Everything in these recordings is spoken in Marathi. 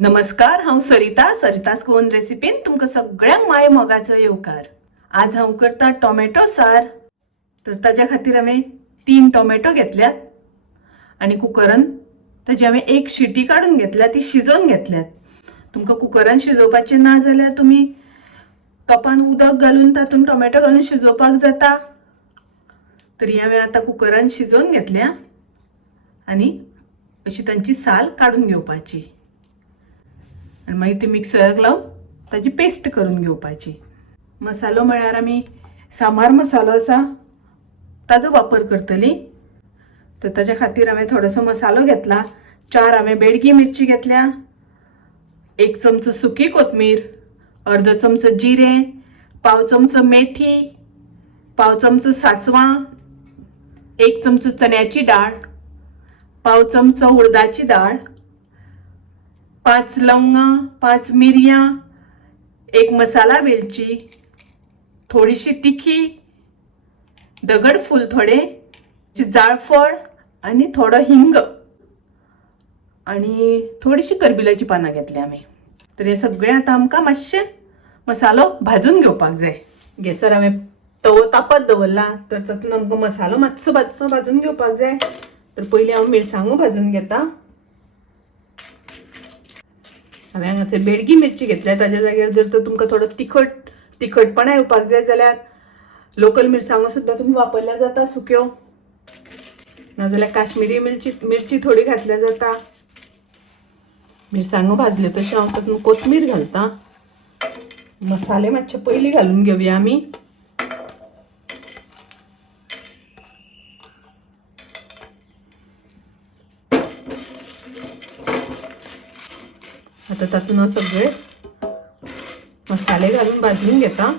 नमस्कार, हांव सरितास गोवन रेसिपीन तुमकां सगळ्यांक माय मोगाचो येवकार। आज हांव करता टोमॅटो सार। तर ताज्या खातीर हांवें 3 टोमॅटो घेतल्यात आनी कुकरान ताजी हांवें एक शिटी काडून घेतल्या, ती शिजोवन घेतल्यात। तुमकां कुकरान शिजोवपाचें ना जाल्यार तुमी तोपान उदक घालून तातूंत टोमॅटो घालून शिजोवपाक जाता। तरी हांवें आतां कुकरान शिजोवन घेतल्या आनी अशी तांची साल काडून घेवपाची आनी मागीर ती मिक्सराक लावन ताजी पेस्ट करून घेवपाची। मसालो म्हळ्यार आमी सांबार मसालो आसा ताजो वापर करतली। तर ताच्या खातीर हांवें थोडोसो मसालो घेतला। 4 हांवें बेडगी मिरची घेतल्या, 1 चमचो सुकी कोथमीर, अर्दो चमचो जिरें, पाव चमचो मेथी, पाव चमचो सासवां, 1 चमचो चण्याची डाळ, पाव चमचो उडदाची डाळ, 5 लवंगां, 5 मिरयां, 1 मसाला वेलची, थोडीशी तिखी, दगडफूल थोडे, जाळफळ आनी थोडो हिंग आनी थोडीशी करबिलाची पानां घेतली आमी। तर हे सगळें आतां आमकां मातशें मसालो भाजून घेवपाक जाय। गॅसार हांवें तवो तापत दवरला, तर तातूंत आमकां मसालो मातसो भाजून घेवपाक जाय। तर पयलीं हांव मिरसांगो भाजून घेता। हांवें हांगासर बेडगी मिरची घेतल्या, ताज्या जाग्यार जर तर तुमकां थोडो तिखटपणा येवपाक जाय जाल्यार लोकल मिरसांगो सुद्दां तुमी वापरल्या जाता सुक्यो, नाजाल्यार काश्मीरी मिरची थोडी घातल्या जाता। मिरसांगो भाजले तशें हांव तातूंत कोथमीर घालता। मसाले मातशे पयलीं घालून घेवया आमी। आता तातूंत हांव सगळे मसाले घालून भाजून घेता।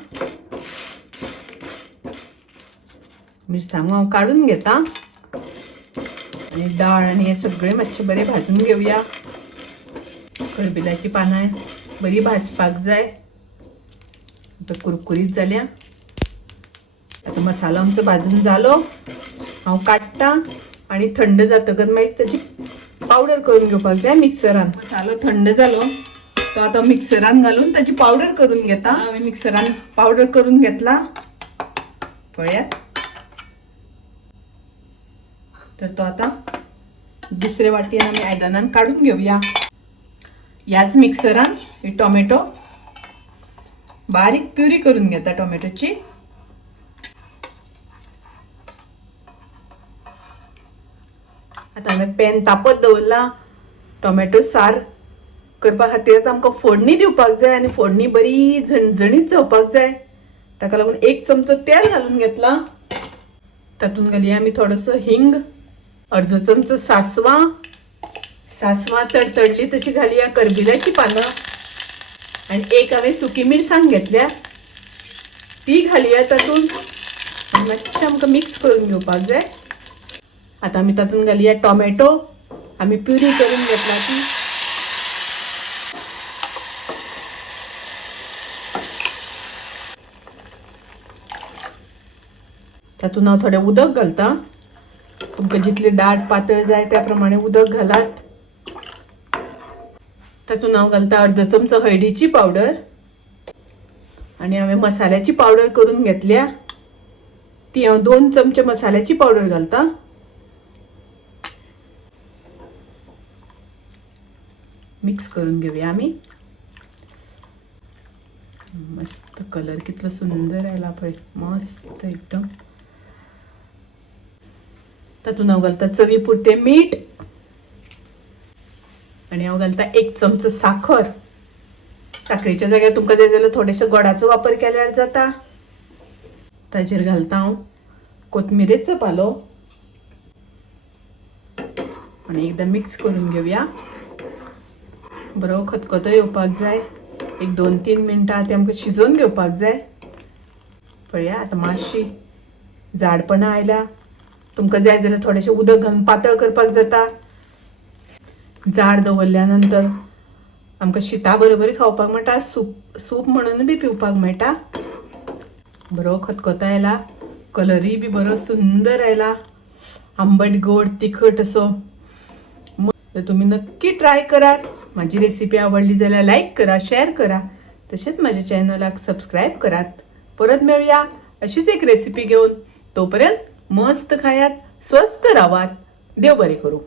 मिरसांगो हांव काडून घेता आनी डाळ आनी हे सगळे मातशे बरे भाजून घेवया। करबिलाची पानां बरी भाजपाक जाय। आता कुरकुरीत जाल्या। आता मसालो आमचो भाजून जालो, हांव काडटा आनी थंड जातकच मागीर ताची पावडर करून घेवपाक जाय मिक्सरान। मसालो थंड जालो तो आता मिक्सरान घालून ताची पावडर करून घेता। हांवें मिक्सरान पावडर करून घेतला, पळयात। तर तो आता दुसरे वाटेन आमी आयदनान काडून घेवया। याच मिक्सरान ही टोमॅटो बारीक प्युरी करून घेता टोमॅटोची। आता हांवें पॅन तापत दवरला। टोमॅटो सार करपा खातीर आमकां फोडणी दिवपाक जाय आनी फोडणी बरी झणझणीत जावपाक जाय। ताका लागून 1 चमचो तेल घालून घेतला। तातूंत घालया आमी थोडोसो हिंग, अर्दो चमचो सासवां तडतडली तशी घालया करबिलाची पानां आनी 1 हांवें सुकी मिरसांग घेतल्या, ती घालया तातूंत। मातशें आमकां मिक्स करून घेवपाक जाय। आता आमी तातूंत घालया टोमॅटो आमी प्युरी करून घेतला ती। तातूंत हांव थोडें उदक घालता। तुमकां जितली दाट पातळ जाय त्या प्रमाणे उदक घालात। तातूंत हांव घालता अर्दो चमचो हळदीची पावडर आनी हांवें मसाल्याची पावडर करून घेतल्या, ती हांव 2 चमचे मसाल्याची पावडर घालता। मिक्स करून घेवया आमी। मस्त कलर कितलो सुंदर आयला पळय, मस्त एकदम। तातूंत हांव घालता चवी पुरते मीठ आनी हांव घालता 1 चमचो साखर। साखरेच्या जाग्यार तुमकां जाय जाल्यार थोडेसो गोडाचो वापर केल्यार जाता। ताजेर घालता हांव कोथमिरेचो पालो आनी एकदां मिक्स करून घेवया। बरो खतखतो येवपाक जाय। 1-2-3 मिनटां ते आमकां शिजोवन घेवपाक जाय। पळया आतां मातशी जाडपणा आयला। तुमकां जाय जाल्यार थोडेशें उदक घालून पातळ करपाक जाता। जाड दवरल्या नंतर आमकां शिता बरोबर खावपाक मेळटा, सूप म्हणून बी पिवपाक मेळटा। बरो खतखतो आयला, कलरूय बी बरो सुंदर आयला, आंबट गोड तिखट असो। तर तुम्ही नक्की ट्राय करात। माझी रेसिपी आवडली जाल्यार लाईक करा, शेअर करा. तसेच माझ्या चॅनलाक सबस्क्राईब करात. परत मिळूया अशीच एक रेसिपी घेऊन. तोपर्यंत मस्त खायात, स्वस्त राहात. देव बरे करू.